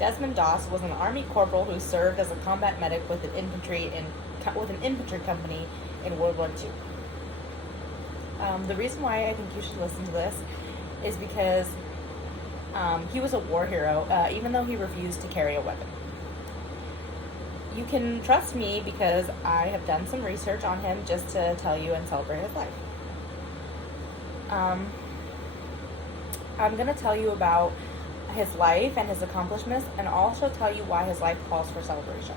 Desmond Doss was an Army corporal who served as a combat medic with an infantry company in World War II. The reason why I think you should listen to this is because he was a war hero, even though he refused to carry a weapon. You can trust me because I have done some research on him just to tell you and celebrate his life. I'm going to tell you about his life and his accomplishments, and also tell you why his life calls for celebration.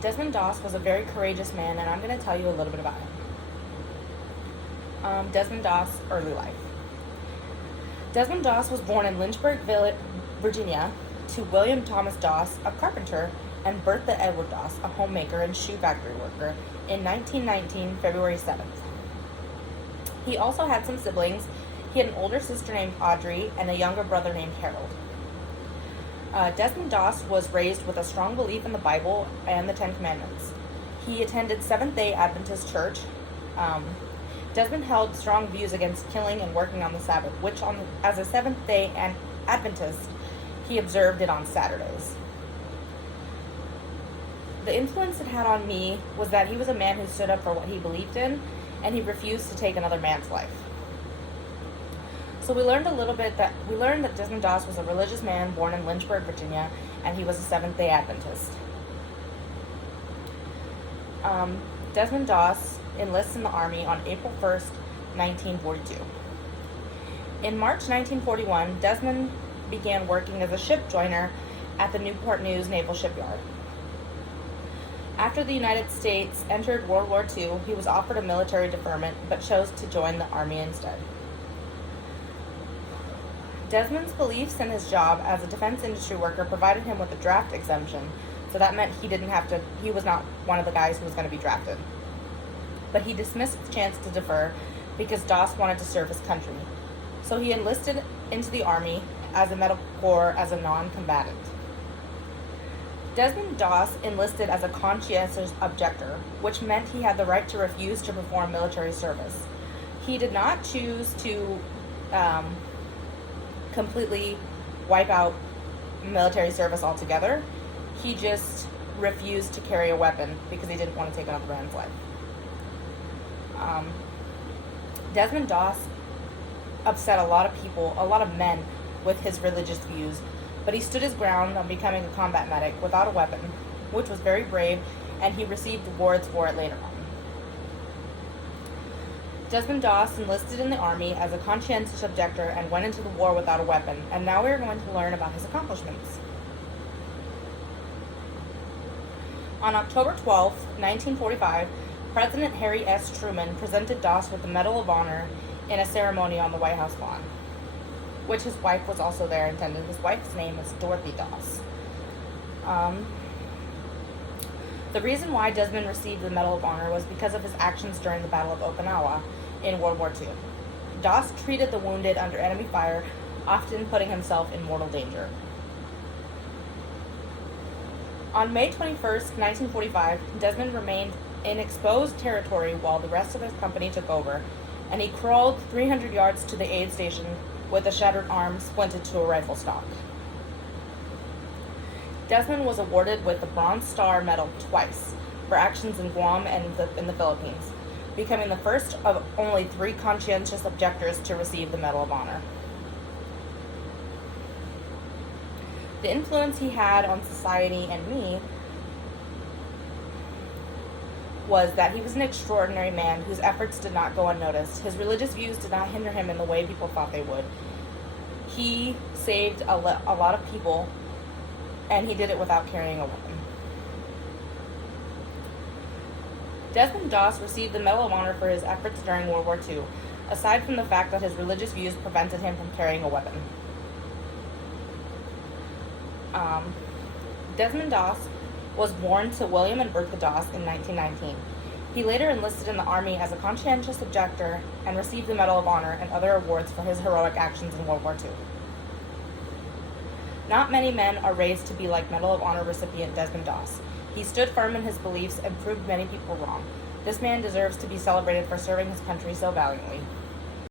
Desmond Doss was a very courageous man, and I'm going to tell you a little bit about him. Desmond Doss' early life. Desmond Doss was born in Lynchburg, Virginia, to William Thomas Doss, a carpenter, and Bertha Edward Doss, a homemaker and shoe factory worker, in 1919, February 7th. He also had some siblings. He had an older sister named Audrey and a younger brother named Harold. Desmond Doss was raised with a strong belief in the Bible and the Ten Commandments. He attended Seventh-day Adventist Church. Desmond held strong views against killing and working on the Sabbath, which as a Seventh-day Adventist, he observed it on Saturdays. The influence it had on me was that he was a man who stood up for what he believed in, and he refused to take another man's life. So we learned that Desmond Doss was a religious man born in Lynchburg, Virginia, and he was a Seventh-day Adventist. Desmond Doss enlists in the Army on April 1st, 1942. In March 1941, Desmond began working as a ship joiner at the Newport News Naval Shipyard. After the United States entered World War II, he was offered a military deferment, but chose to join the Army instead. Desmond's beliefs in his job as a defense industry worker provided him with a draft exemption, so that meant he was not one of the guys who was going to be drafted. But he dismissed the chance to defer because Doss wanted to serve his country. So he enlisted into the Army as a medical corps as a non-combatant. Desmond Doss enlisted as a conscientious objector, which meant he had the right to refuse to perform military service. He did not choose to completely wipe out military service altogether. He just refused to carry a weapon because he didn't want to take another man's life. Desmond Doss upset a lot of people, a lot of men, with his religious views, but he stood his ground on becoming a combat medic without a weapon, which was very brave, and he received awards for it later on. Desmond Doss enlisted in the Army as a conscientious objector and went into the war without a weapon, and now we are going to learn about his accomplishments. On October 12, 1945, President Harry S. Truman presented Doss with the Medal of Honor in a ceremony on the White House lawn, which his wife was also there and attended. His wife's name is Dorothy Doss. The reason why Desmond received the Medal of Honor was because of his actions during the Battle of Okinawa in World War II. Doss treated the wounded under enemy fire, often putting himself in mortal danger. On May 21st, 1945, Desmond remained in exposed territory while the rest of his company took over, and he crawled 300 yards to the aid station with a shattered arm splinted to a rifle stock. Desmond was awarded with the Bronze Star Medal twice for actions in Guam and in the Philippines, becoming the first of only 3 conscientious objectors to receive the Medal of Honor. The influence he had on society and me was that he was an extraordinary man whose efforts did not go unnoticed. His religious views did not hinder him in the way people thought they would. He saved a lot of people, and he did it without carrying a weapon. Desmond Doss received the Medal of Honor for his efforts during World War II, aside from the fact that his religious views prevented him from carrying a weapon. Desmond Doss was born to William and Bertha Doss in 1919. He later enlisted in the Army as a conscientious objector and received the Medal of Honor and other awards for his heroic actions in World War II. Not many men are raised to be like Medal of Honor recipient Desmond Doss. He stood firm in his beliefs and proved many people wrong. This man deserves to be celebrated for serving his country so valiantly.